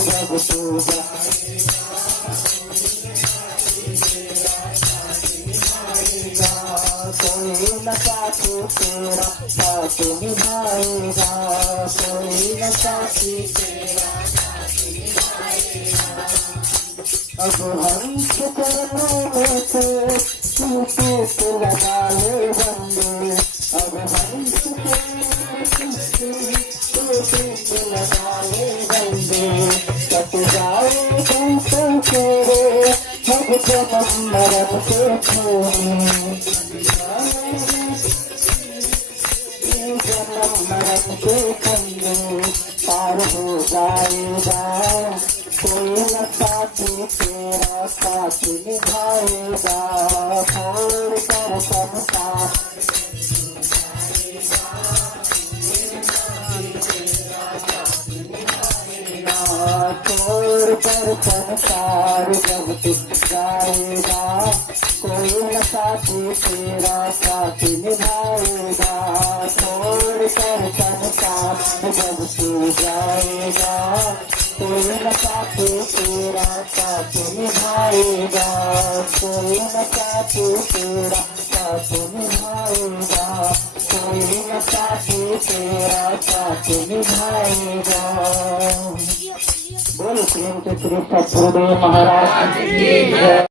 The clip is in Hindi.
जब तू कोई न साथी तेरा साथ निभाएगा, कोई न साथी तेरा साथ निभाएगा। अब हंस करने में से टूट लगा ले बंदे, अब हंस टूट लगा ले बंदे, कट जाए तुम तेरे सब जन्म मरण के छोड़े, जन्म मरण के कंधे पार हो जाएगा, कोई न साथी तेरा साथ निभाएगा, छोड़ कर संसार छोड़ कर संसार जब तू जाएगा, कोई न साथी तेरा साथ निभाएगा, छोड़ कर संसार जब तू जाएगा, कोई न साथी तेरा साथ निभाएगा, कोई न साथी तेरा साथ निभाएगा, कोई न साथी तेरा साथ निभाएगा। बोलो प्रेम के श्री सद्गुरुदेव महाराज की जय।